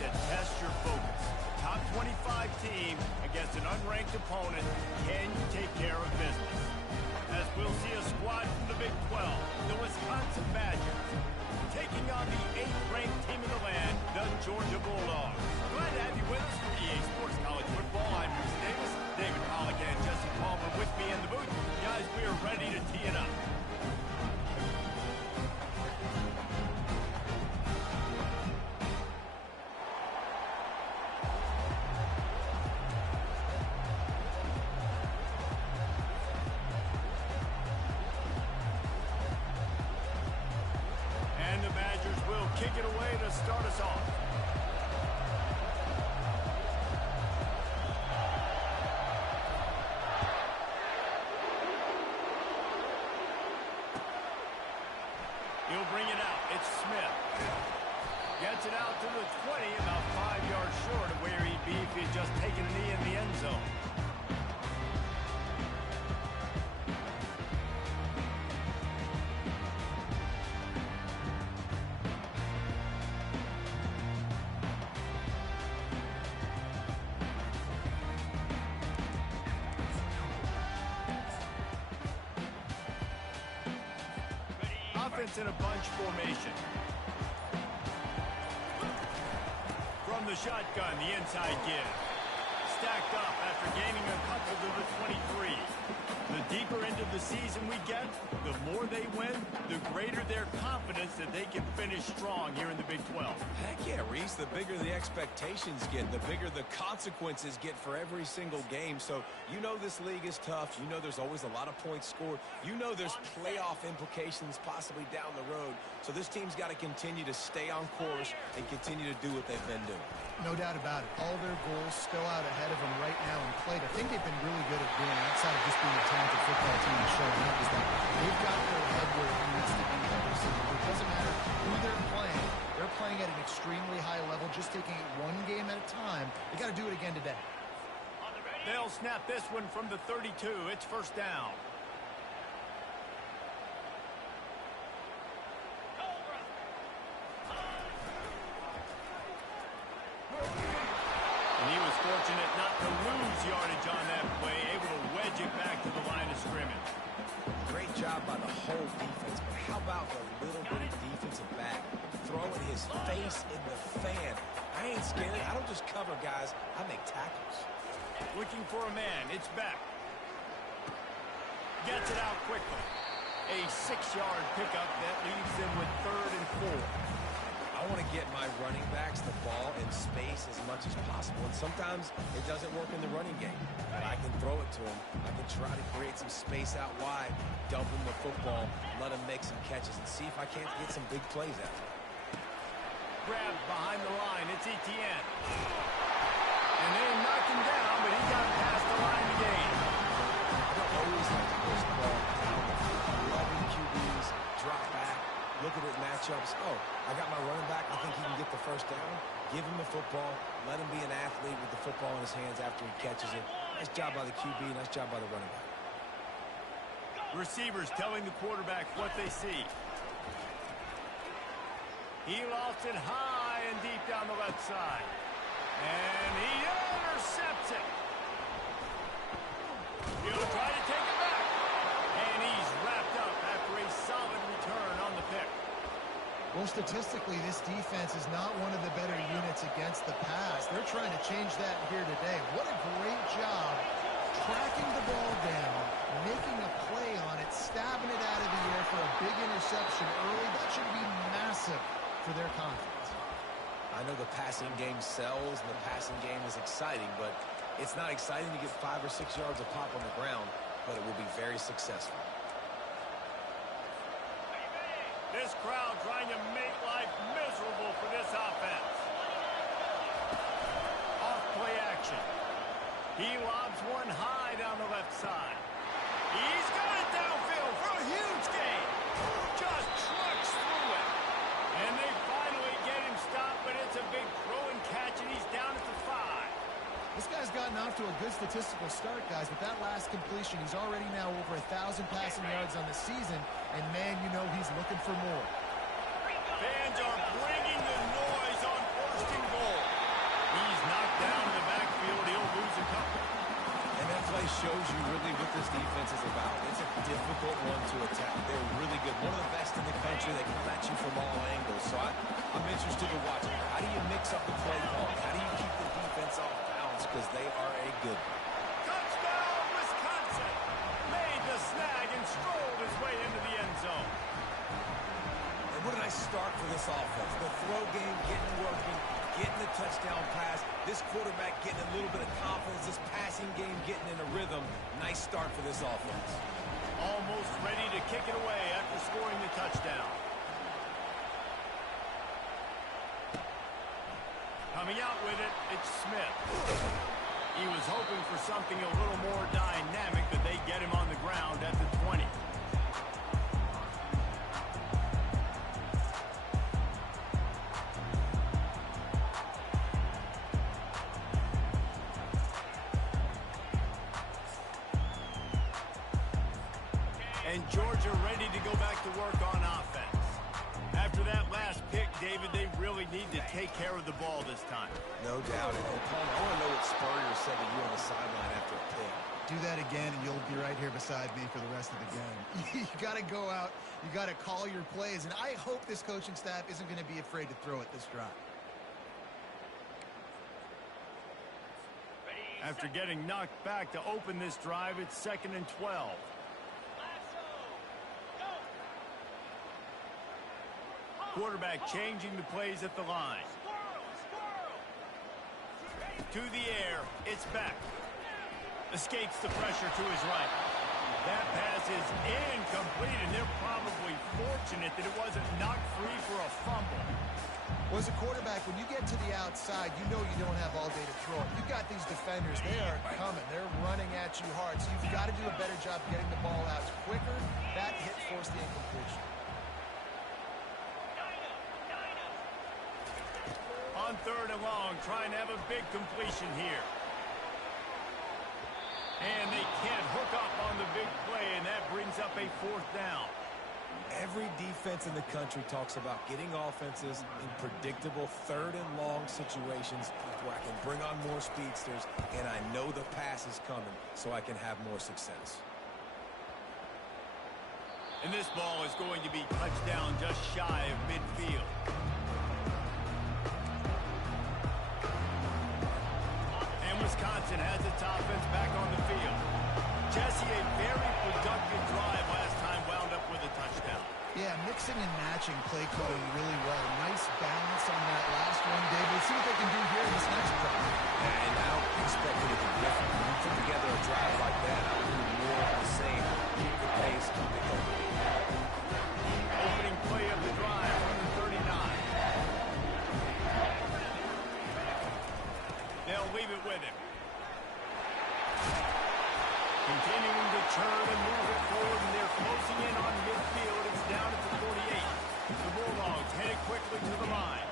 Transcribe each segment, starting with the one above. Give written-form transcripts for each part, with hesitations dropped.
that test your focus. Top 25 team against an unranked opponent. Can you take care of business? As we'll see a squad from the Big 12, the Wisconsin Badgers, taking on the 8th-ranked team in the land, the Georgia Bulldogs. Glad to have you with us for EA Sports College Football. I'm Bruce Davis, David Pollack, and Jesse Palmer with me in the booth. Guys, we are ready to tee it up. Kick it away to start us off. He'll bring it out. It's Smith. Gets it out to the 20, about 5 yards short of where he'd be if he'd just taken a knee in the end zone. Offense in a bunch formation. From the shotgun, the inside give. Stacked up after gaining a couple to the 23. The deeper into the season we get, the more they win, the greater their confidence that they can finish strong here in the Big 12. Heck yeah, Reese. The bigger the expectations get, the bigger the consequences get for every single game. So you know this league is tough. You know there's always a lot of points scored. You know there's playoff implications possibly down the road. So this team's got to continue to stay on course and continue to do what they've been doing. No doubt about it. All their goals still out ahead of them right now in play. I think they've been really good at doing, outside of just being a talented football team and showing up, is that they've got their head where it needs to be every single week. It doesn't matter who they're playing. They're playing at an extremely high level, just taking it one game at a time. They got to do it again today. They'll snap this one from the 32. It's first down. And he was fortunate not to lose yardage on that play, able to wedge it back to the line of scrimmage. Great job by the whole defense, but how about the little bitty defensive back throwing his face in the fan? I ain't scared. I don't just cover guys. I make tackles. Looking for a man. It's back. Gets it out quickly. A 6-yard pickup that leaves them with 3rd and 4. I want to get my running backs the ball in space as much as possible. And sometimes it doesn't work in the running game. But I can throw it to them. I can try to create some space out wide, dump them the football, let them make some catches, and see if I can't get some big plays out of it. Grabbed behind the line. It's Etienne. And they knocked him down, but he got past the line to gain. I don't always have to push the ball down the field. Loving QBs, drop back, look at it matchups. Oh, I got my running back. I think he can get the first down. Give him the football. Let him be an athlete with the football in his hands after he catches it. Nice job by the QB. Nice job by the running back. Receivers telling the quarterback what they see. He lofts it high and deep down the left side. And he intercepts it. He'll try to take it back. And he's wrapped up after a solid return on the pick. Well, statistically, this defense is not one of the better units against the pass. They're trying to change that here today. What a great job tracking the ball down, making a play on it, stabbing it out of the air for a big interception early. That should be massive for their confidence. I know the passing game sells and the passing game is exciting, but it's not exciting to get 5 or 6 yards of pop on the ground, but it will be very successful. This crowd trying to make life miserable for this offense. Off play action. He lobs one high down the left side. He's got it downfield for a huge gain. Just trucks through it. And they finally get him stopped, but it's a big throw and catch, and he's down at the 5. This guy's gotten off to a good statistical start, guys. With that last completion, he's already now over 1,000 passing yards on the season. And, man, you know he's looking for more. Fans are bringing the noise on 1st and goal. He's knocked down in the backfield. He'll lose a couple. And that play shows you really what this defense is about. It's a difficult one to attack. They're really good. One of the best in the country. They come at you from all angles. So I'm interested to watch it. How do you mix up the play calling? How do you keep the defense off balance? Because they are a good one. Touchdown, Wisconsin! Made the snag and strolled his way into the end zone. And what a nice start for this offense. The throw game getting working, getting the touchdown pass. This quarterback getting a little bit of confidence. This passing game getting in a rhythm. Nice start for this offense. Almost ready to kick it away after scoring the touchdown. Coming out with it, it's Smith. He was hoping for something a little more dynamic, but they get him on the ground at the 20. And Georgia ready to go back to work on offense. After that last pick, David, they really need to take care of the ball this time. No doubt. And Paul, I want to know what Spurrier said to you on the sideline after a pick. Do that again, and you'll be right here beside me for the rest of the game. You got to go out. You got to call your plays. And I hope this coaching staff isn't going to be afraid to throw it this drive. After getting knocked back to open this drive, it's 2nd and 12. Quarterback changing the plays at the line. To the air, it's back. Escapes the pressure to his right. That pass is incomplete, and they're probably fortunate that it wasn't knocked free for a fumble. Well, as a quarterback, when you get to the outside, you know you don't have all day to throw it. You've got these defenders. They are coming. They're running at you hard. So you've got to do a better job getting the ball out quicker. That hit forced the incompletion. On 3rd and long, trying to have a big completion here. And they can't hook up on the big play, and that brings up a 4th down. Every defense in the country talks about getting offenses in predictable 3rd and long situations where I can bring on more speedsters, and I know the pass is coming, so I can have more success. And this ball is going to be touched down just shy of midfield. Wisconsin has its offense back on the field. Jesse, a very productive drive last time, wound up with a touchdown. Yeah, mixing and matching play calling really well. Nice balance on that last one, David. Let's see what they can do here in this next play. And now expect anything different. When you put together a drive like that, I would do more of the same. Keep the pace, keep it going. Opening play of the drive from the 39. They'll leave it with him. Continuing to turn and move it forward, and they're closing in on midfield. It's down at the 48. The Bulldogs headed quickly to the line.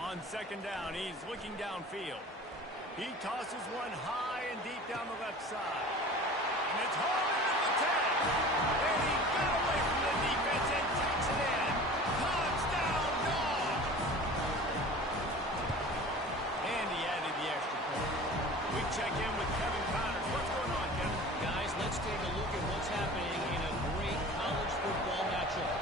On 2nd down, he's looking downfield. He tosses one high and deep down the left side. And it's Harmon at the 10. And he got away from the defense and takes it in. Touchdown, Dogs! And he added the extra point. We check in with Kevin Connors. What's going on, Kevin? Guys, let's take a look at what's happening in a great college football matchup.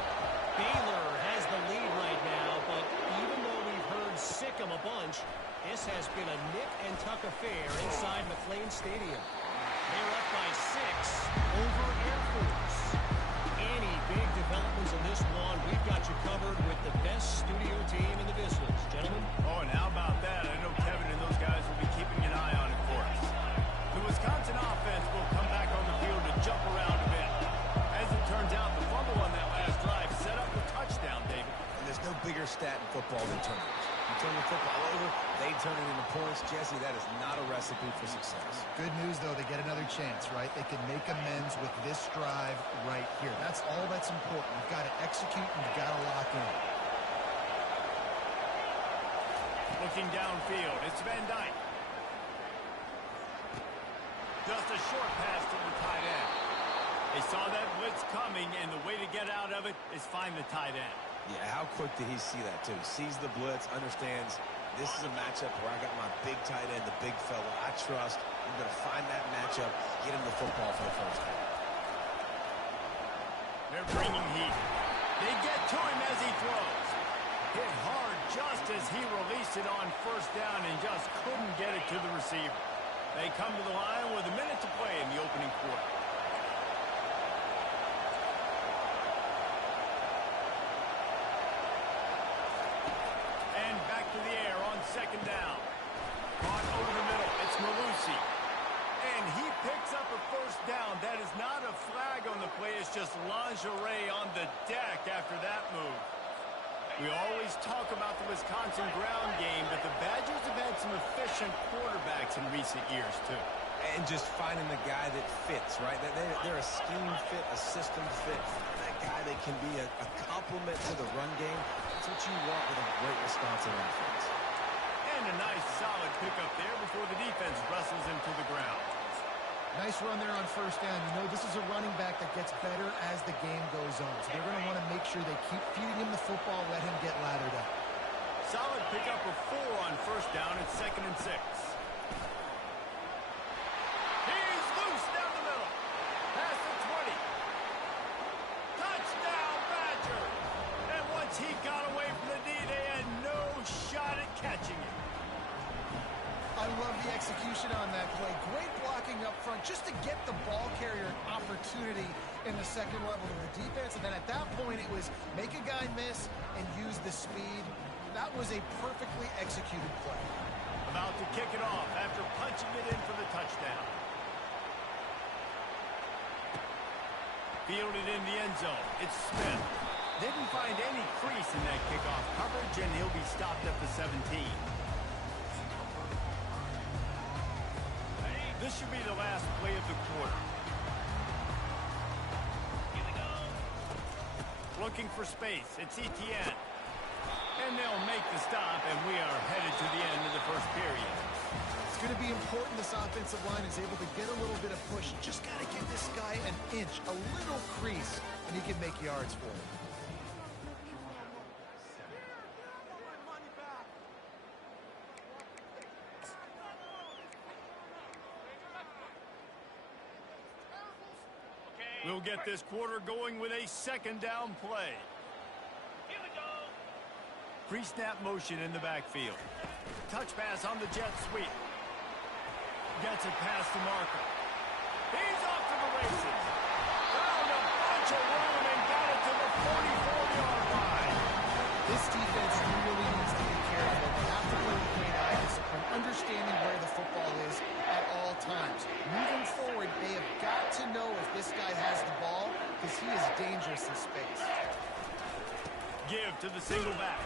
Baylor has the lead right now, but even though we've heard sick 'em a bunch, this has been a nip-and-tuck affair inside McLean Stadium. They're up by 6 over Air Force. Any big developments in this one, we've got you covered with the best studio team in the business. Gentlemen? Oh, and how about that? I know Kevin and those guys will be keeping an eye on it for us. The Wisconsin offense will come back on the field to jump around a bit. As it turns out, the fumble on that last drive set up the touchdown, David. And there's no bigger stat in football than turnovers. You turn the football over, they turn it into points. Jesse, that is not a recipe for success. Good news, though, they get another chance, right? They can make amends with this drive right here. That's all that's important. You've got to execute and you've got to lock in. Looking downfield, it's Van Dyke. Just a short pass to the tight end. They saw that blitz coming, and the way to get out of it is find the tight end. Yeah, how quick did he see that, too? Sees the blitz, understands this is a matchup where I got my big tight end, the big fella I trust. I'm going to find that matchup, get him the football for the first down. They're bringing heat. They get to him as he throws. Hit hard just as he released it on first down and just couldn't get it to the receiver. They come to the line with a minute to play in the opening quarter. And back to the air on second down. Caught over the middle. It's Malusi. And he picks up a first down. That is not a flag on the play. It's just lingerie on the deck after that move. We always talk about the Wisconsin ground game, but the Badgers have had some efficient quarterbacks in recent years, too. And just finding the guy that fits, right? They're a scheme fit, a system fit. That guy that can be a complement to the run game. That's what you want with a great Wisconsin offense. And a nice solid pickup there before the defense wrestles him to the ground. Nice run there on first down. You know, this is a running back that gets better as the game goes on. So they're going to want to make sure they keep feeding him the football, let him get laddered up. Solid pickup of 4 on first down. It's 2nd and 6. He's loose down the middle. Past the 20. Touchdown, Badger. And once he got away from the D, they had no shot at catching him. I love the execution on that play. Great blocking up front just to get the ball carrier an opportunity in the second level of the defense. And then at that point, it was make a guy miss and use the speed. That was a perfectly executed play. About to kick it off after punching it in for the touchdown. Fielded in the end zone. It's Smith. Didn't find any crease in that kickoff coverage, and he'll be stopped at the 17. This should be the last play of the quarter. Here we go. Looking for space. It's Etienne. And they'll make the stop, and we are headed to the end of the first period. It's going to be important this offensive line is able to get a little bit of push. You just got to give this guy an inch, a little crease, and he can make yards for it. We'll get this quarter going with a second down play. Here we go. Pre-snap motion in the backfield. Touch pass on the jet sweep. Gets it past the marker. He's off to the races. Found a bunch of room and got it to the 44-yard line. This defense really needs to be careful. They have to play with great eye discipline, understanding where the football is at all times. Moving forward, they have got to know if this guy has the ball because he is dangerous in space. Give to the single back.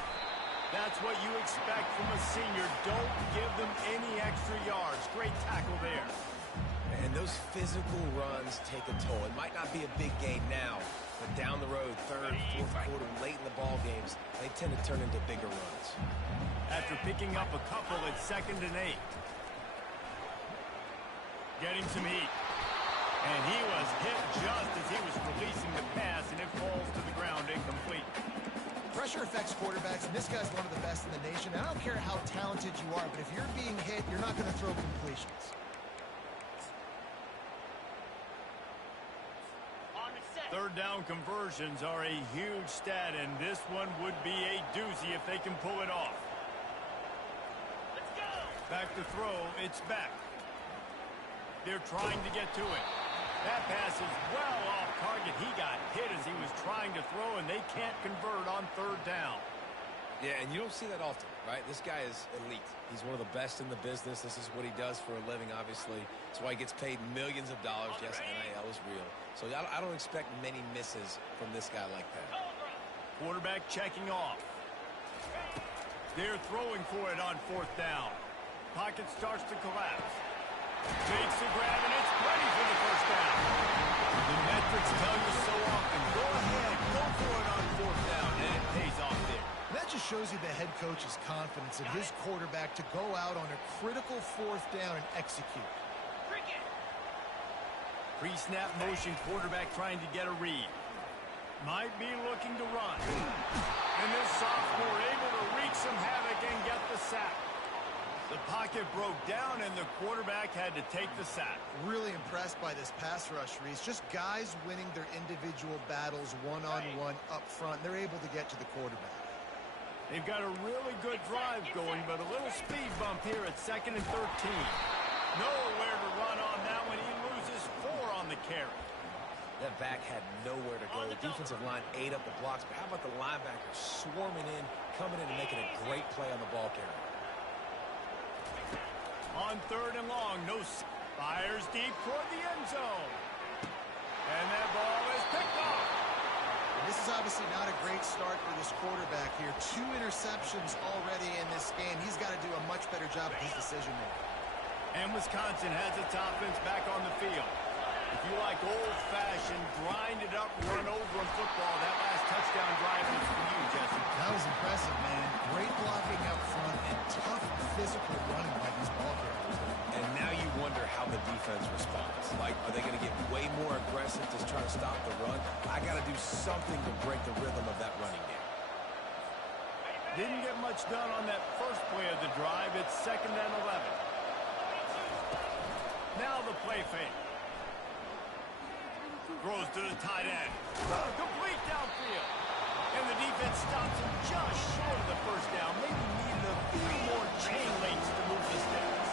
That's what you expect from a senior. Don't give them any extra yards. Great tackle there. And those physical runs take a toll. It might not be a big game now, but down the road, third, fourth quarter, late in the ball games, they tend to turn into bigger runs. After picking up a couple, it's 2nd and 8. Getting some heat. And he was hit just as he was releasing the pass, and it falls to the ground incomplete. Pressure affects quarterbacks, and this guy's one of the best in the nation. I don't care how talented you are, but if you're being hit, you're not going to throw completions. Third down conversions are a huge stat, and this one would be a doozy if they can pull it off. Let's go. Back to throw, it's Beck. They're trying to get to it. That pass is well off target. He got hit as he was trying to throw, and they can't convert on third down. Yeah, and you don't see that often, right? This guy is elite. He's one of the best in the business. This is what he does for a living, obviously. That's why he gets paid millions of dollars. Yes, NIL is real. So I don't expect many misses from this guy like that. Quarterback checking off. They're throwing for it on fourth down. Pocket starts to collapse. Makes the grab, and it's ready for the first down. The metrics tell you so often. Go ahead, go for it on fourth down, and it pays off there. That just shows you the head coach's confidence in his quarterback to go out on a critical fourth down and execute. Pre-snap motion quarterback trying to get a read. Might be looking to run. And this sophomore able to wreak some havoc and get the sack. The pocket broke down, and the quarterback had to take the sack. Really impressed by this pass rush, Reese. Just guys winning their individual battles one-on-one up front. They're able to get to the quarterback. They've got a really good drive going, but a little speed bump here at 2nd and 13. Nowhere to run on that one. He loses 4 on the carry. That back had nowhere to go. The defensive line ate up the blocks, but how about the linebacker swarming in, coming in and making a great play on the ball carrier? On 3rd and long, fires deep toward the end zone. And that ball is picked off. And this is obviously not a great start for this quarterback here. 2 interceptions already in this game. He's got to do a much better job at his decision-making. And Wisconsin has its offense back on the field. If you like old-fashioned, grind-it-up, run-over in football, that last touchdown drive was for you, Jesse. That was impressive, man. Great blocking up front and tough physical running by these ball carriers. And now you wonder how the defense responds. Like, are they going to get way more aggressive to try to stop the run? I got to do something to break the rhythm of that running game. Didn't get much done on that first play of the drive. It's 2nd and 11. Now the play fake. Throws to the tight end. Complete downfield. And the defense stops him just short of the first down. Maybe needed a few more chain links to move the sticks.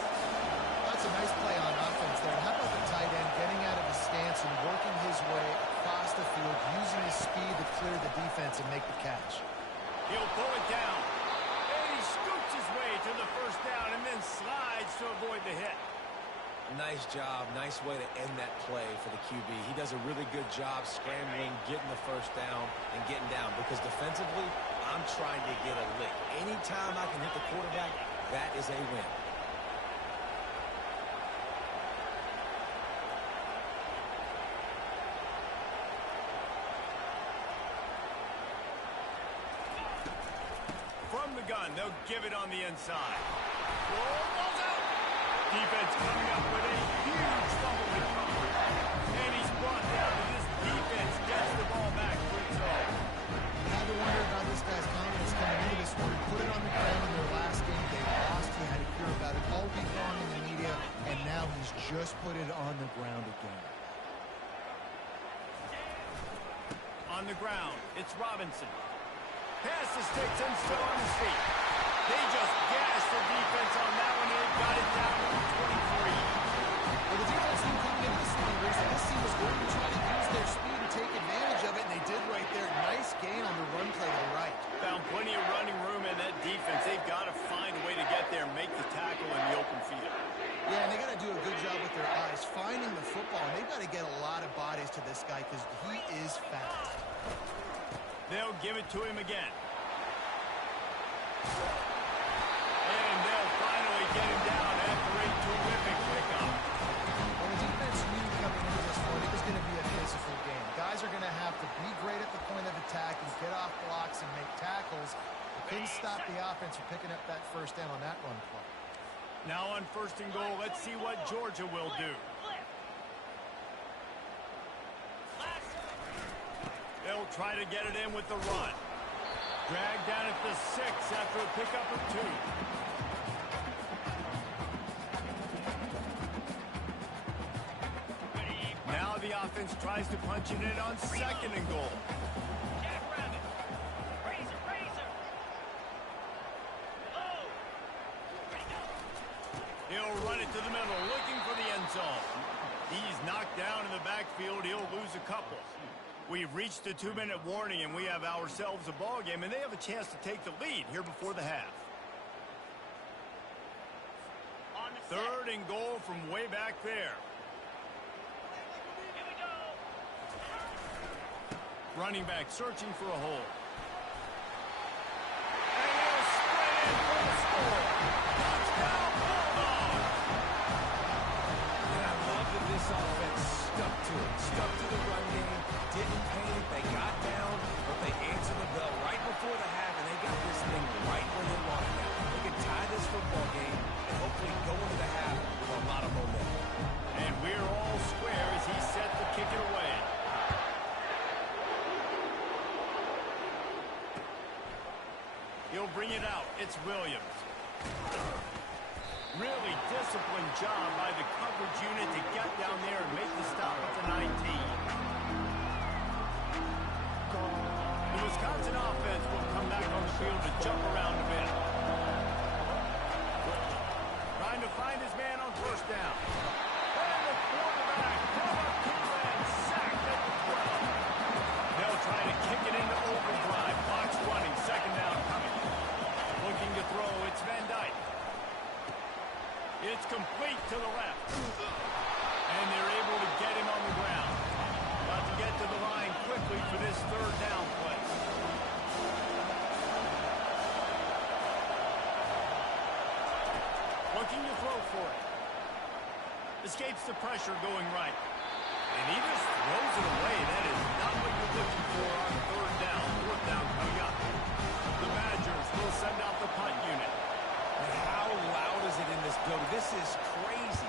That's a nice play on offense there. How about the tight end getting out of his stance and working his way across the field, using his speed to clear the defense and make the catch? He'll pull it down. And he scoots his way to the first down and then slides to avoid the hit. Nice job. Nice way to end that play for the QB. He does a really good job scrambling, getting the first down, and getting down. Because defensively, I'm trying to get a lick. Anytime I can hit the quarterback, that is a win. From the gun, they'll give it on the inside. Ball's out. Defense coming up with a huge fumble recovery. And he's brought down, and this defense gets the ball back for its own. You had to wonder about this guy's confidence coming into this one. He put it on the ground in their last game. They lost. He had to hear about it all week long in the media, and now he's just put it on the ground again. On the ground, it's Robinson. Pass the sticks and still on his feet. They just gassed the defense on that one, and it got it down to 23. Well, the defense knew coming into this one, Bruce, that this team was going to try to use their speed and take advantage of it, and they did right there. Nice gain on the run play to the right. Found plenty of running room in that defense. They've got to find a way to get there and make the tackle in the open field. Yeah, and they got to do a good job with their eyes, finding the football, and they've got to get a lot of bodies to this guy because he is fast. They'll give it to him again. And they'll finally get him down after a terrific pickup. Well, the defense knew coming into this one it was going to be a physical game. Guys are going to have to be great at the point of attack and get off blocks and make tackles. They couldn't stop the offense from picking up that first down on that run play. Now on 1st and goal, let's see what Georgia will do. They'll try to get it in with the run. Dragged down at the 6 after a pickup of 2. Now the offense tries to punch it in on 2nd and goal. He'll run it to the middle, looking for the end zone. He's knocked down in the backfield. He'll lose a couple. We've reached the 2-minute warning, and we have ourselves a ball game, and they have a chance to take the lead here before the half. 3rd and goal from way back there. Running back searching for a hole. And he'll sprint in for the score. Touchdown, Bulldog! And I love that this offense stuck to it. Stuck to the run game. Didn't panic. They got down, but they answered the bell right before the half, and they got this thing right where they want it now. They can tie this football game and hopefully go into the half with a lot of momentum. And we're all square as he sets It's Williams. Really disciplined job by the coverage unit to get down there and make the stop at the 19. The Wisconsin offense will come back on the field to jump around a bit. Trying to find his man on first down. And the quarterback, and sacked at the 12. They'll try to kick it into overdrive. Clock's running, second down coming. Looking to throw, it's Van Dyke. It's complete to the left. And they're able to get him on the ground. Got to get to the line quickly for this third down play. Looking to throw for it. Escapes the pressure going right. And he just throws it away. That is not what you're looking for on third down. Fourth down coming up. The Badgers will send out the punt unit. And how loud is it in this building? This is crazy.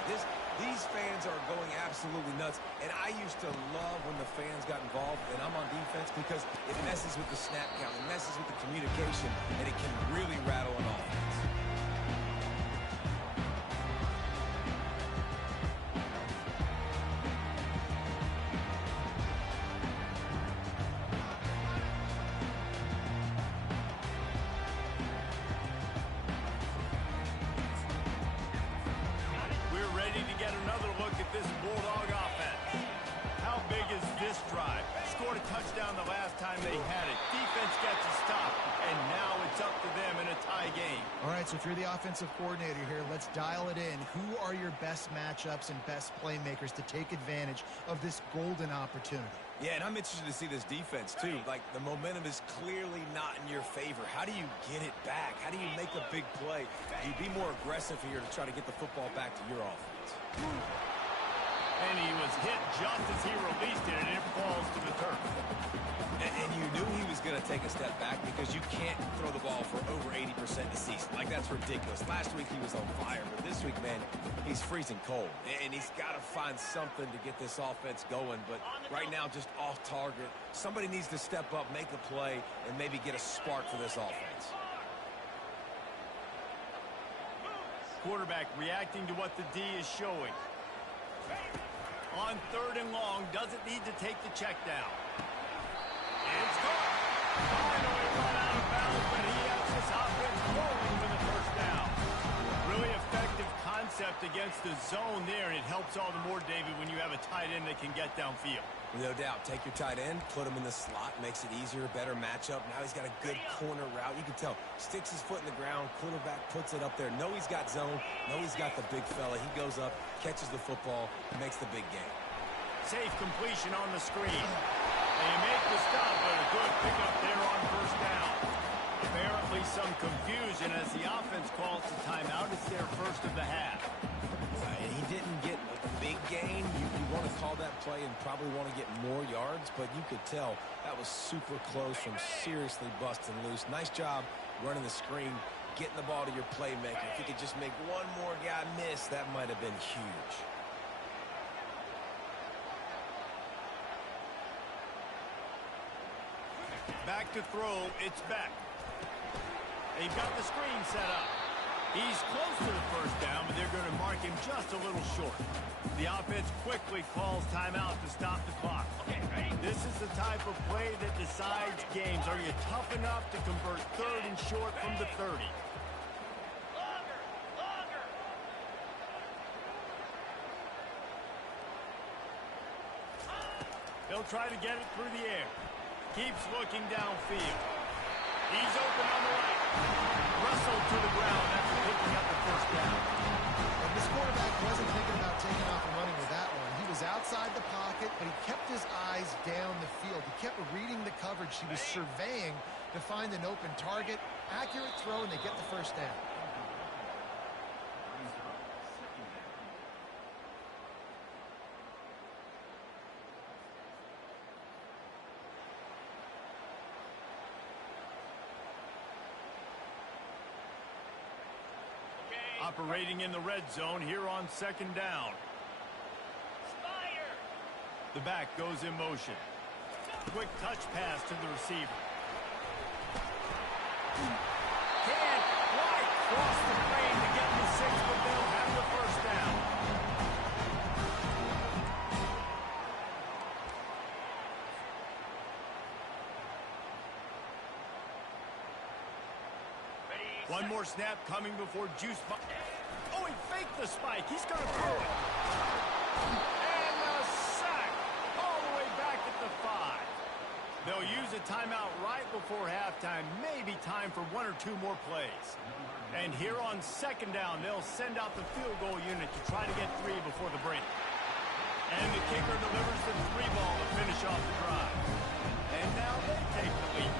These fans are going absolutely nuts. And I used to love when the fans got involved, and I'm on defense, because it messes with the snap count. It messes with the communication, and it can really rattle an offense. Touchdown the last time they had it. Defense gets a stop, and now it's up to them in a tie game. All right, so if you're the offensive coordinator here, let's dial it in. Who are your best matchups and best playmakers to take advantage of this golden opportunity? Yeah, and I'm interested to see this defense, too. Like, the momentum is clearly not in your favor. How do you get it back? How do you make a big play? Do you be more aggressive here to try to get the football back to your offense? And he was hit just as he released it, and it falls to the turf. And you knew he was going to take a step back, because you can't throw the ball for over 80% a season. Like, that's ridiculous. Last week he was on fire, but this week, man, he's freezing cold. And he's got to find something to get this offense going. But right now, just off target. Somebody needs to step up, make a play, and maybe get a spark for this offense. Quarterback reacting to what the D is showing. On third and long, doesn't need to take the check down. It's caught. Finally run out of bounds, but he has this offense rolling for the first down. Really effective concept against the zone there, and it helps all the more, David, when you have a tight end that can get downfield. No doubt. Take your tight end, put him in the slot, makes it easier, better matchup. Now he's got a good corner route. You can tell. Sticks his foot in the ground, quarterback puts it up there. Know he's got zone, know he's got the big fella. He goes up, catches the football, and makes the big game. Safe completion on the screen. They make the stop, but a good pickup there on first down. Apparently some confusion as the offense calls the timeout. It's their first of the half. And he didn't get a big gain. You want to call that play and probably want to get more yards, but you could tell that was super close from seriously busting loose. Nice job running the screen, getting the ball to your playmaker. If you could just make one more guy miss, that might have been huge. Back to throw, it's Beck. They've got the screen set up. He's close to the first down, but they're going to mark him just a little short. The offense quickly calls timeout to stop the clock. Okay, ready? This is the type of play that decides games. Are you tough enough to convert third and short from the 30? They'll try to get it through the air. Keeps looking downfield. He's open on the right. Russell to the ground after picking up the first down. And this quarterback wasn't thinking about taking off and running with that one. He was outside the pocket, but he kept his eyes down the field. He kept reading the coverage. He was surveying to find an open target. Accurate throw, and they get the first down. Operating in the red zone here on second down. The back goes in motion. Quick touch pass to the receiver. can quite cross the plane to get the 6, but they'll have the first down. One more snap coming before Juice. Oh, he faked the spike. He's going to throw it. And a sack all the way back at the 5. They'll use a timeout right before halftime. Maybe time for 1 or 2 more plays. And here on second down, they'll send out the field goal unit to try to get 3 before the break. And the kicker delivers the 3 ball to finish off the drive. And now they take the lead.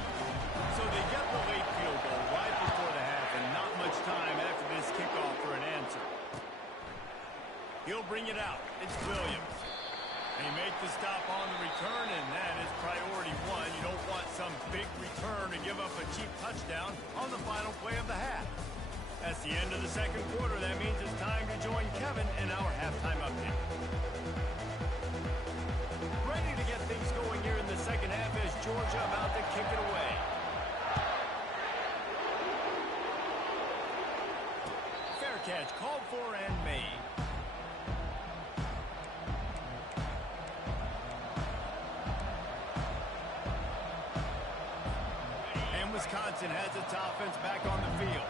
So they get the late field goal right before the half, and not much time after this kickoff for an answer. He'll bring it out. It's Williams. They make the stop on the return, and that is priority 1. You don't want some big return to give up a cheap touchdown on the final play of the half. That's the end of the second quarter. That means it's time to join Kevin in our halftime update. Ready to get things going here in the second half as Georgia about to kick it away. Fair catch called for and made. Wisconsin has its offense back on the field.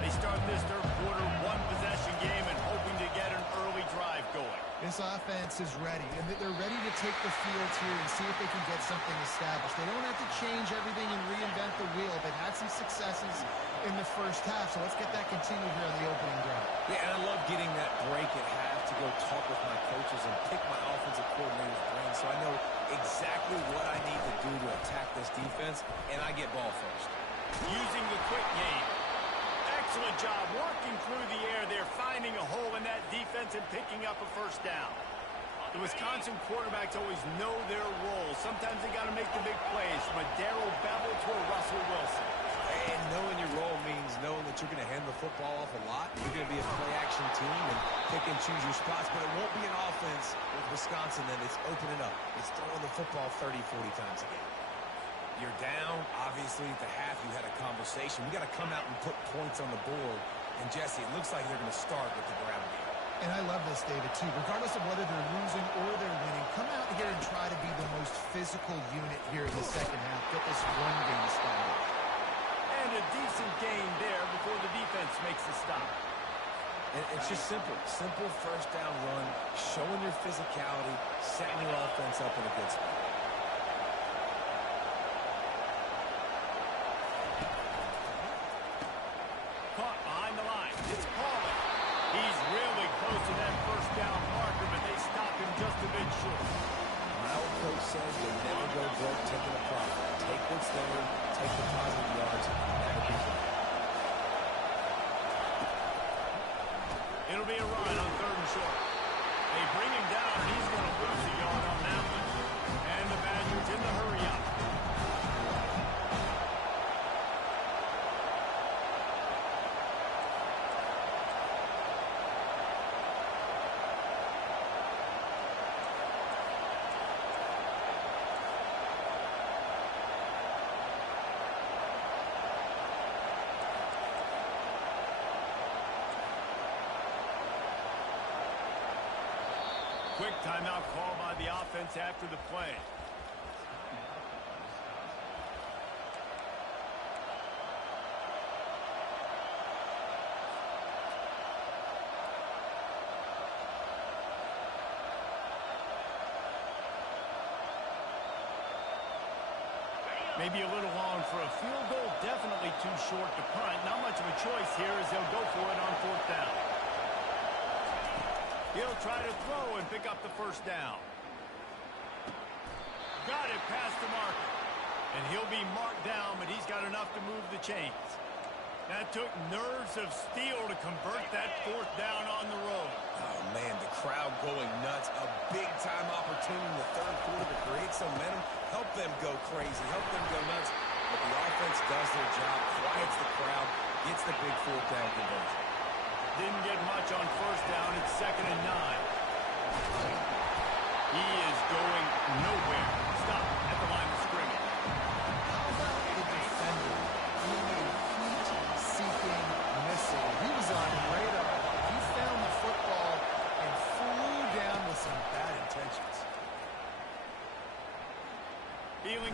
They start this third quarter one-possession game and hoping to get an early drive going. This offense is ready, and they're ready to take the field here and see if they can get something established. They don't have to change everything and reinvent the wheel. They've had some successes in the first half, so let's get that continued here on the opening drive. Yeah, and I love getting that break at half to go talk with my coaches and pick my offensive coordinator's brain so I know exactly what I need to do to attack this defense, and I get ball first. Using the quick game. Excellent job working through the air there, finding a hole in that defense and picking up a first down. The Wisconsin quarterbacks always know their role. Sometimes they got to make the big plays, from a Darrell Bevell to a Russell Wilson. And knowing your role means knowing that you're going to hand the football off a lot. You're going to be a play-action team and pick and choose your spots, but it won't be an offense with Wisconsin that is opening up. It's throwing the football 30, 40 times a game. You're down. Obviously, at the half, you had a conversation. We got to come out and put points on the board. And, Jesse, it looks like they're going to start with the ground game. And I love this, David, too. Regardless of whether they're losing or they're winning, come out here and try to be the most physical unit here in the second half. Get this run game started. And a decent gain there before the defense makes the stop. And it's just simple. Simple first down run, showing your physicality, setting your offense up in a good spot. Caught behind the line. It's Pauly. He's really close to that first down marker, but they stop him just a bit short. My old coach says you'll never go broke taking a profit. Take what's there, take the positive yards, and never be broke. It'll be a run on 3rd and short. They bring him down, and he's going to lose a yard on that one. And the Badgers in the hurry up. Quick timeout call by the offense after the play. Maybe a little long for a field goal, definitely too short to punt. Not much of a choice here as they'll go for it on 4th down. He'll try to throw and pick up the first down. Got it past the marker. And he'll be marked down, but he's got enough to move the chains. That took nerves of steel to convert that 4th down on the road. Oh, man, the crowd going nuts. A big-time opportunity in the 3rd quarter to create some momentum. Help them go crazy. Help them go nuts. But the offense does their job, quiets the crowd, gets the big 4th down conversion. Didn't get much on 1st down. It's 2nd and 9. He is going nowhere. Stop at the line of scrimmage. How about the defender being a heat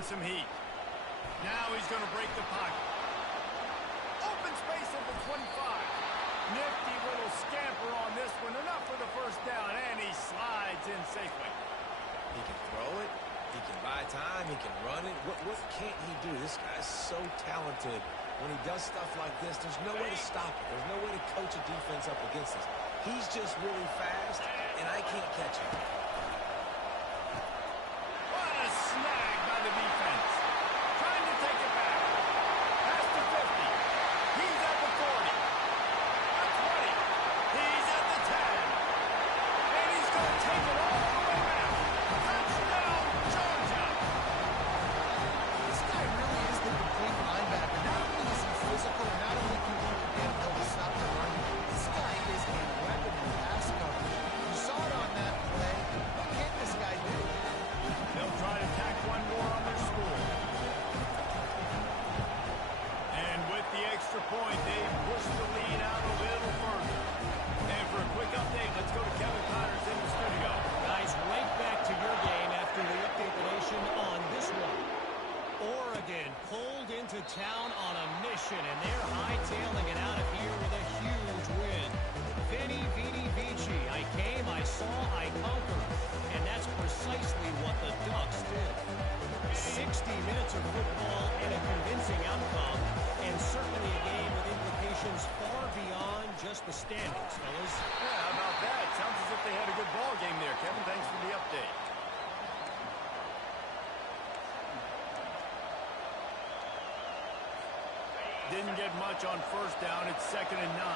bring some heat. Now he's going to break the pocket. Open space at the 25. Nifty little scamper on this one. Enough for the first down, and he slides in safely. He can throw it. He can buy time. He can run it. What can't he do? This guy's so talented. When he does stuff like this, there's no way to stop it. There's no way to coach a defense up against this. He's just really fast, and I can't catch him. What a snag by the defense. Trying to take it back. Past the 50. He's at the 40. The 20. He's at the 10. And he's going to take it all the way back. Touchdown, Georgia. This guy really is the complete linebacker. Not only is he physical, and not only can he get him to stop the run, this guy is a weapon in pass coverage. You saw it on that play. What can this guy do? They'll try to tack one more on their score. And with the extra point, they push the lead out a little further. And for a quick update, let's go to Kevin Connors in the studio. Guys, right back to your game after we update the nation on this one. Oregon pulled into town on a mission, and they're hightailing it out of here with a huge win. Veni, Vidi, Vici. I came, I saw, I conquered. And that's precisely what the Ducks did. 60 minutes of football and a convincing outcome, and certainly a game with implications far beyond just the standings, fellas. Yeah, how about that? Sounds as if they had a good ball game there, Kevin. Thanks for the update. Didn't get much on first down. It's 2nd and 9.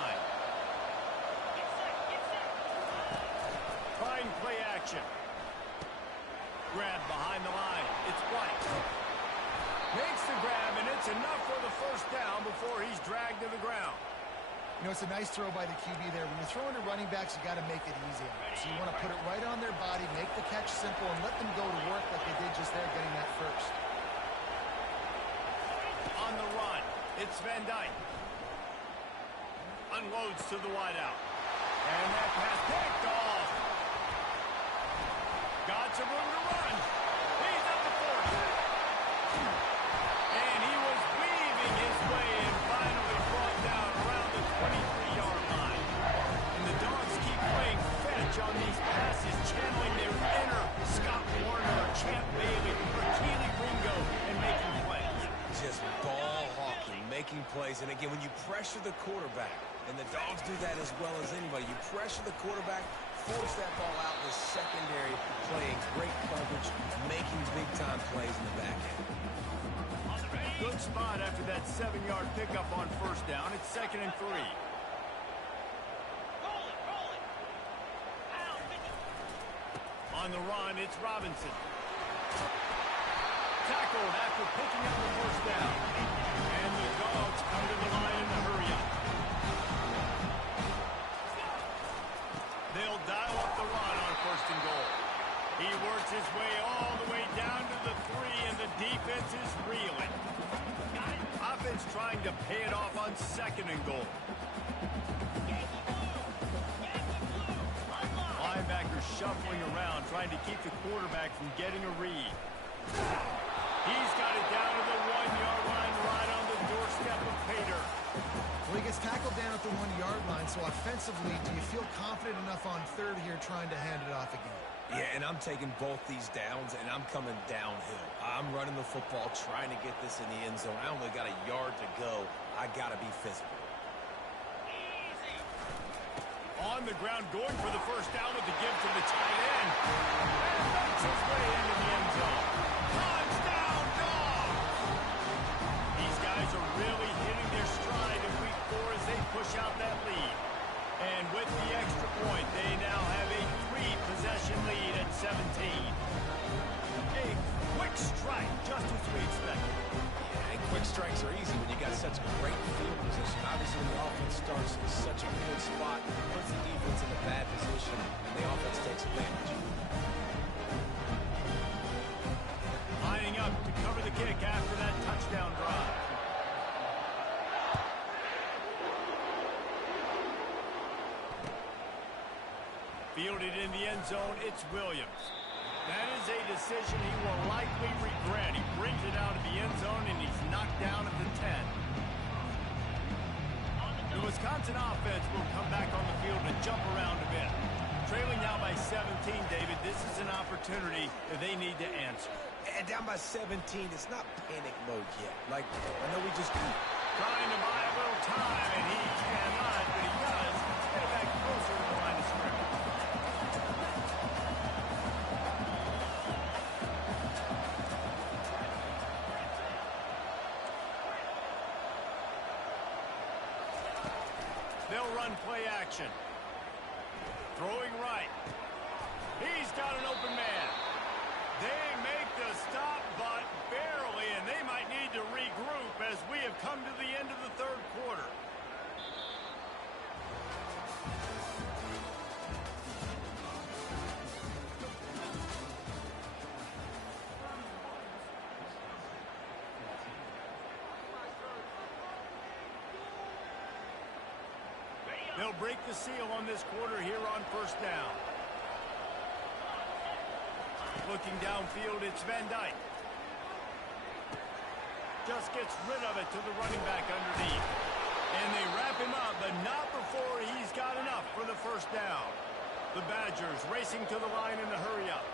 Fine play action. Grab behind the line. It's White. Makes the grab, and it's enough for the first down before he's dragged to the ground. You know, it's a nice throw by the QB there. When you're throwing to running backs, you got to make it easy on them. So you want to put it right on their body, make the catch simple, and let them go to work like they did just there, getting that first. On the run, it's Van Dyke. Unloads to the wideout. And that pass picked off. Got some room to run. He's at the 40. And he was weaving his way and finally brought down around the 23-yard line. And the Dogs keep playing fetch on these passes, channeling their inner Scott Warner, Champ Bailey, or Keely Ringo, and making plays. Just ball hawking, making plays. And again, when you pressure the quarterback, and the Dogs do that as well as anybody, you pressure the quarterback, force that ball out in the secondary, playing great coverage, making big-time plays in the back end. Good spot after that 7-yard pickup on first down. It's 2nd and 3. On the run, it's Robinson. Tackled after picking up the first down. And the Dogs come to the line in a hurry up. They'll dial up the run on 1st and goal. He works his way all the way down to the 3, and the defense is reeling. Offense trying to pay it off on 2nd and goal. Linebacker shuffling around, trying to keep the quarterback from getting a read. He's got it down to the 1-yard line, right on the doorstep of Pater. Well, he gets tackled down at the 1-yard line, so offensively, do you feel confident enough on 3rd here trying to hand it off again? Yeah, and I'm taking both these downs, and I'm coming downhill. I'm running the football, trying to get this in the end zone. I only got a yard to go. I got to be physical. On the ground, going for the first down with the give to the tight end. And makes his way into the end zone. Touchdown, Dogs! These guys are really hitting their stride in week 4 as they push out that lead. And with the extra point, they now have a 3-possession lead at 17. A quick strike, just as we expected. Yeah, and quick strikes are easy when you got such great field position. Obviously, when the offense starts in such a good spot, puts the defense in a bad position, and the offense takes advantage. Lining up to cover the kick after that touchdown drive. Fielded in the end zone, it's Williams. That is a decision he will likely regret. He brings it out of the end zone, and he's knocked down at the 10. The Wisconsin offense will come back on the field and jump around a bit. Trailing now by 17, David, this is an opportunity that they need to answer. And down by 17, it's not panic mode yet. Like, I know we just... Trying to buy a little time, and he cannot, but he does get back closer to the line of scrimmage. They'll run play action. Throwing right. He's got an open man. They make the stop, but barely, and they might need to regroup as we have come to the end of the third quarter. They'll break the seal on this quarter here on first down. Looking downfield, it's Van Dyke. Just gets rid of it to the running back underneath. And they wrap him up, but not before he's got enough for the first down. The Badgers racing to the line in a hurry up.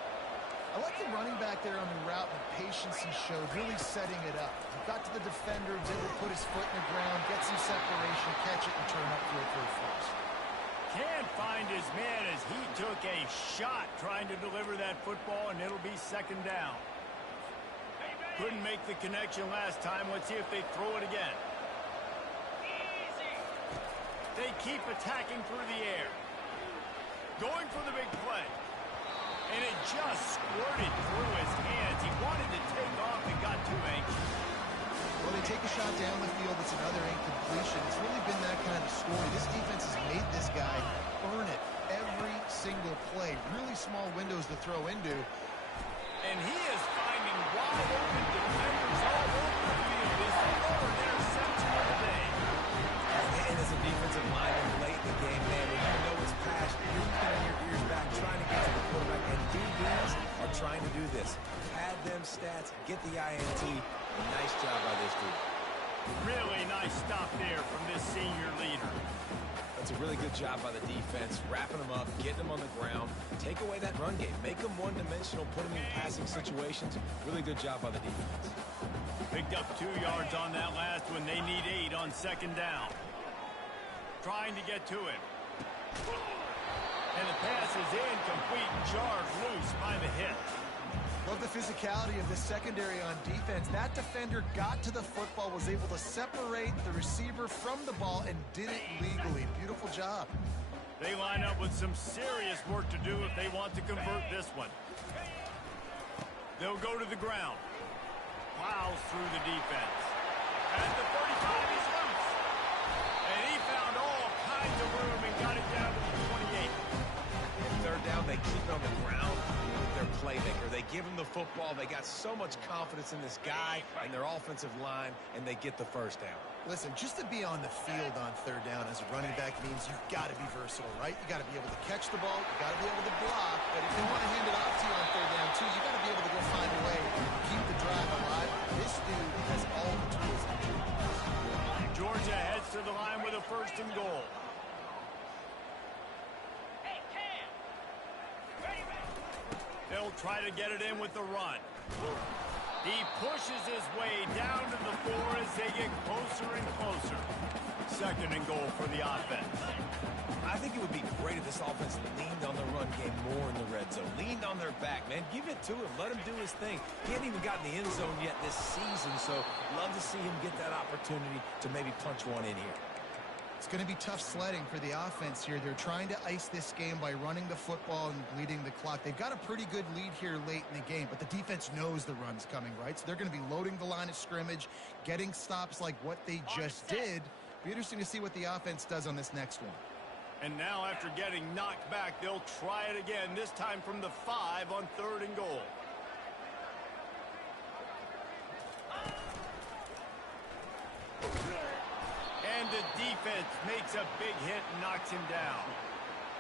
I like the running back there on the route and the patience he showed, really setting it up. He got to the defender, was able to put his foot in the ground, get some separation, catch it, and turn upfield for a first. Can't find his man as he took a shot trying to deliver that football, and it'll be second down. Couldn't make the connection last time. Let's see if they throw it again. They keep attacking through the air. Going for the big play. And it just squirted through his hands. He wanted to take off and got too anxious. Well, they take a shot down the field. It's another incompletion. It's really been that kind of story. This defense has made this guy earn it every single play. Really small windows to throw into. And he is finding wide open defenders all over the field. His third interception of the day. And as a defensive lineman late in the game, man, when you know it's past, you're pinning your ears back, trying to get to the quarterback. And DBs are trying to do this. Pad them stats, get the INT. A nice job by this dude. Really nice stop there from this senior leader. That's a really good job by the defense, wrapping them up, getting them on the ground, take away that run game, make them one-dimensional, put them in passing situations. Really good job by the defense. Picked up 2 yards on that last one. They need 8 on second down. Trying to get to him. And the pass is incomplete, jarred loose by the hit. Love the physicality of the secondary on defense. That defender got to the football, was able to separate the receiver from the ball, and did it legally. Beautiful job. They line up with some serious work to do if they want to convert this one. They'll go to the ground. Plows through the defense. At the 35, he's loose. And he found all kinds of room and got it down to the 28. Third down, they keep it on the ground with their playmaker. They give him the football. They got so much confidence in this guy and their offensive line, and they get the first down. Listen, just to be on the field on third down as a running back means you've got to be versatile, right? You got to be able to catch the ball, you got to be able to block, but if they want to hand it off to you on third down too, you got to be able to go find a way to keep the drive alive. This dude has all the tools to do it. Georgia heads to the line with a first and goal. They'll try to get it in with the run. He pushes his way down to the 4 as they get closer and closer. Second and goal for the offense. I think it would be great if this offense leaned on the run game more in the red zone. Leaned on their back, man. Give it to him. Let him do his thing. He hasn't even gotten the end zone yet this season, so love to see him get that opportunity to maybe punch one in here. It's going to be tough sledding for the offense here. They're trying to ice this game by running the football and bleeding the clock. They've got a pretty good lead here late in the game, but the defense knows the run's coming, right? So they're going to be loading the line of scrimmage, getting stops like what they just did. Be interesting to see what the offense does on this next one. And now after getting knocked back, they'll try it again, this time from the 5 on third and goal. And the defense makes a big hit and knocks him down.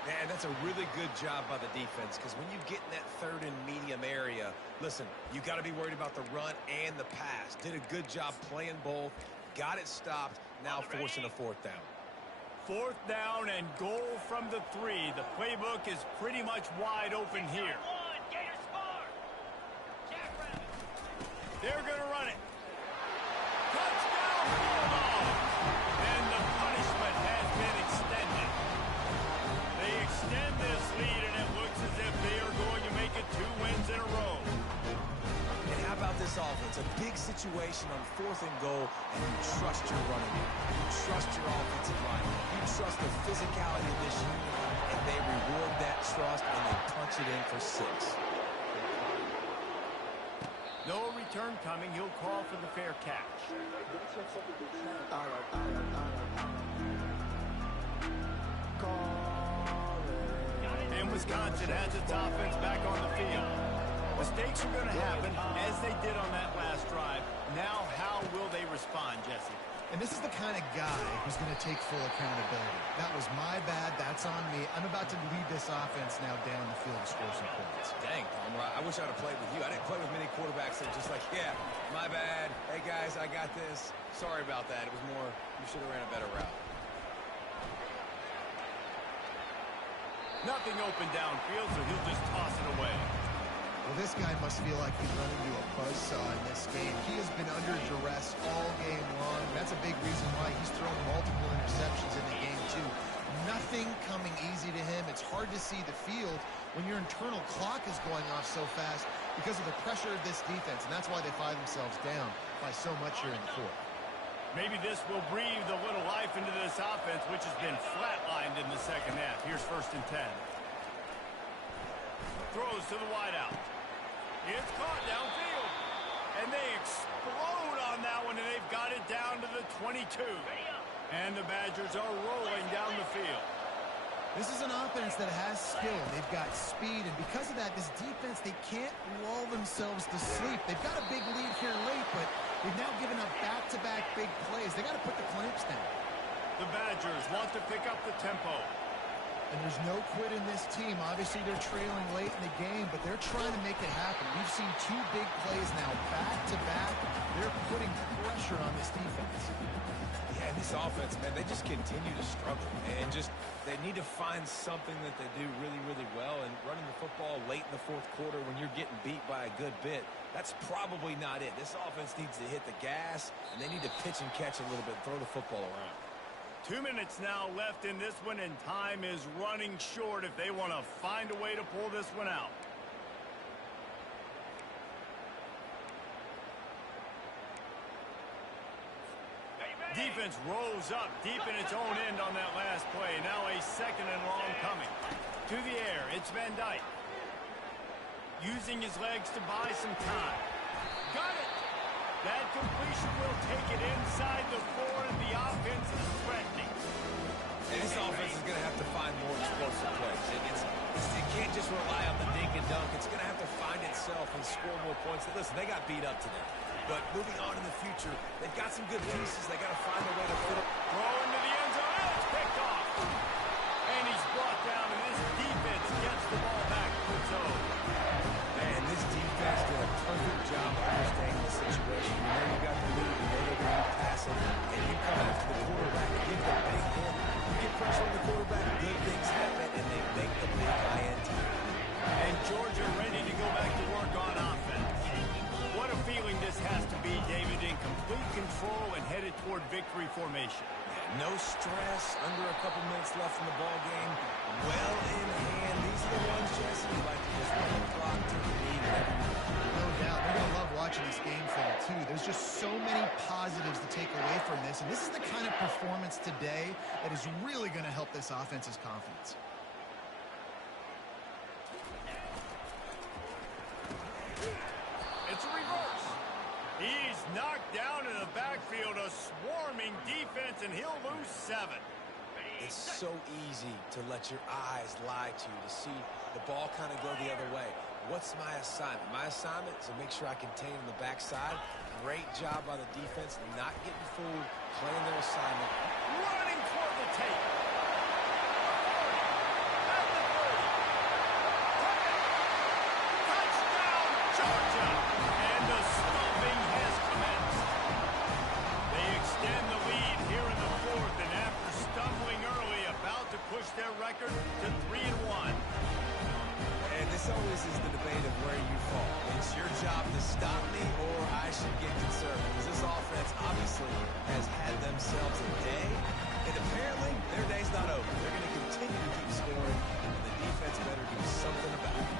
And that's a really good job by the defense, because when you get in that third and medium area, listen, you got to be worried about the run and the pass. Did a good job playing both, got it stopped, now forcing a fourth down. Fourth down and goal from the 3. The playbook is pretty much wide open here. They're going to run it. Touchdown, Bulldogs! And the punishment has been extended. They extend this lead, and it looks as if they are going to make it 2 wins in a row. And how about this offense? A big situation on 4th and goal, and you trust your running game. You trust your offensive line. You trust the physicality of this unit, and they reward that trust, and they punch it in for 6. No return coming. He'll call for the fair catch. And Wisconsin has its offense back on the field. Mistakes are going to happen, as they did on that last drive. Now, how will they respond, Jesse? And this is the kind of guy who's going to take full accountability. That was my bad. That's on me. I'm about to lead this offense now down the field and score some points. Dang, Palmer, I wish I'd have played with you. I didn't play with many quarterbacks that are just like, yeah, my bad. Hey, guys, I got this. Sorry about that. It was more, you should have ran a better route. Nothing open downfield, so he'll just toss it away. Well, this guy must feel like he's run into a buzzsaw in this game. He has been under duress all game long. That's a big reason why he's thrown multiple interceptions in the game, too. Nothing coming easy to him. It's hard to see the field when your internal clock is going off so fast because of the pressure of this defense, and that's why they find themselves down by so much here in the 4th. Maybe this will breathe a little life into this offense, which has been flatlined in the second half. Here's 1st and 10. Throws to the wideout. It's caught downfield. And they explode on that one, and they've got it down to the 22. And the Badgers are rolling down the field. This is an offense that has skill. They've got speed, and because of that, this defense, they can't lull themselves to sleep. They've got a big lead here late, but they've now given up back-to-back big plays. They got to put the clamps down. The Badgers want to pick up the tempo. And there's no quit in this team. Obviously, they're trailing late in the game, but they're trying to make it happen. We've seen 2 big plays now back-to-back. They're putting pressure on this defense. Yeah, and this offense, man, they just continue to struggle. And just, they need to find something that they do really, really well. And running the football late in the 4th quarter when you're getting beat by a good bit, that's probably not it. This offense needs to hit the gas, and they need to pitch and catch a little bit, throw the football around. 2 minutes now left in this one, and time is running short if they want to find a way to pull this one out. Defense rolls up deep in its own end on that last play. Now a 2nd and long coming. To the air, it's Van Dyke. Using his legs to buy some time. Got it! That completion will take it inside the 4, and the offense is threatening. And this offense is going to have to find more explosive plays. It can't just rely on the dink and dunk. It's going to have to find itself and score more points. Listen, they got beat up today. But moving on in the future, they've got some good pieces. They got to find a way to fit it. Throw into the end zone. Oh, it's picked off. And he's brought down, and this defense gets the ball back to its own. Man, this defense did a perfect job of understanding the situation. You know you got the lead, you know they're going to pass it, and you come after the quarterback and give the big hit. You get pressure on the quarterback, good things happen, and they make the big INT. And Georgia ready to go back to work on offense. What a feeling this has to be, David, in complete control and headed toward victory formation. No stress, under a couple minutes left in the ball game, well in hand. These are the ones, Jesse, you like to just run the clock to the lead. No doubt. They're going to love watching this game film, too. There's just so many positives to take away from this, and this is the kind of performance today that is really going to help this offense's confidence. It's a reverse. He's knocked down in the backfield, a swarming defense, and he'll lose 7. It's so easy to let your eyes lie to you, to see the ball kind of go the other way. What's my assignment? My assignment is to make sure I contain on the backside. Great job by the defense, not getting fooled, playing their assignment. Running toward the tape. extend the lead here in the fourth, and after stumbling early, about to push their record to 3-1. And this always is the debate of where you fall. It's your job to stop me, or I should get concerned. Because this offense obviously has had themselves a day, and apparently their day's not over. They're going to continue to keep scoring, and the defense better do something about it.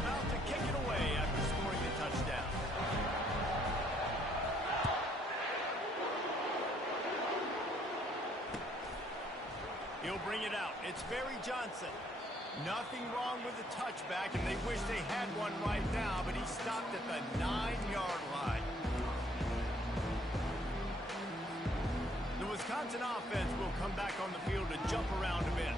About to kick it away after scoring the touchdown. He'll bring it out. It's Barry Johnson. Nothing wrong with the touchback, and they wish they had one right now, but he stopped at the 9-yard line. The Wisconsin offense will come back on the field to jump around a bit.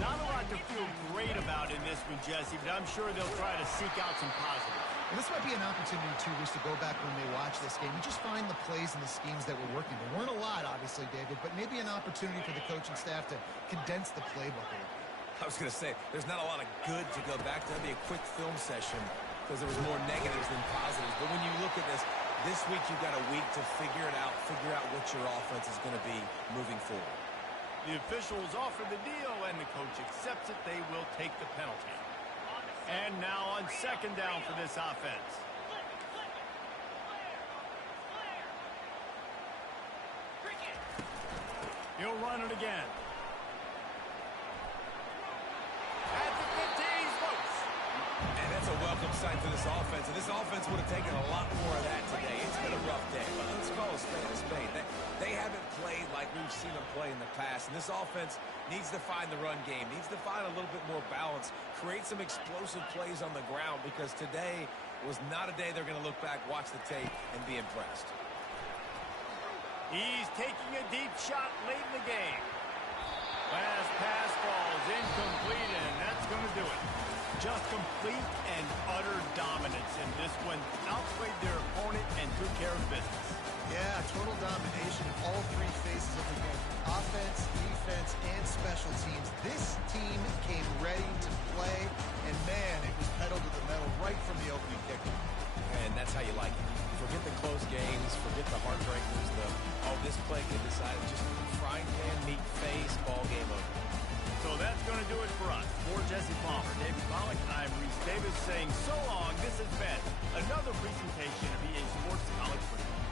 Not a lot to feel great about in this one, Jesse, but I'm sure they'll try to seek out some positives. And this might be an opportunity, too, just to go back when they watch this game and just find the plays and the schemes that were working. There weren't a lot, obviously, David, but maybe an opportunity for the coaching staff to condense the playbook a little. I was going to say, there's not a lot of good to go back to. That'd be a quick film session because there was more negatives than positives. But when you look at this week you've got a week to figure it out, figure out what your offense is going to be moving forward. The officials offer the deal, and the coach accepts it. They will take the penalty. And now on second down for this offense. He'll run it again. At the 15, he's loose. And that's a welcome sign for this offense. And this offense would have taken a lot more of that today. It's been a rough day. But let's call a spade a spade. They haven't played like we've seen them play in the past. And this offense needs to find the run game, needs to find a little bit more balance, create some explosive plays on the ground, because today was not a day they're going to look back, watch the tape, and be impressed. He's taking a deep shot late in the game. Last pass falls incomplete, and that's going to do it. Just complete and utter dominance in this one. Outplayed their opponent and took care of business. Yeah, total domination in all three phases of the game. Offense, defense, and special teams. This team came ready to play, and man, it was pedal to the metal right from the opening kickoff. And that's how you like it. Forget the close games, forget the heartbreakers, this play can decide, just frying pan, meat face, ball game over. So that's going to do it for us. For Jesse Palmer, David Pollack, I'm Reese Davis saying so long. This has been another presentation of EA Sports College Football.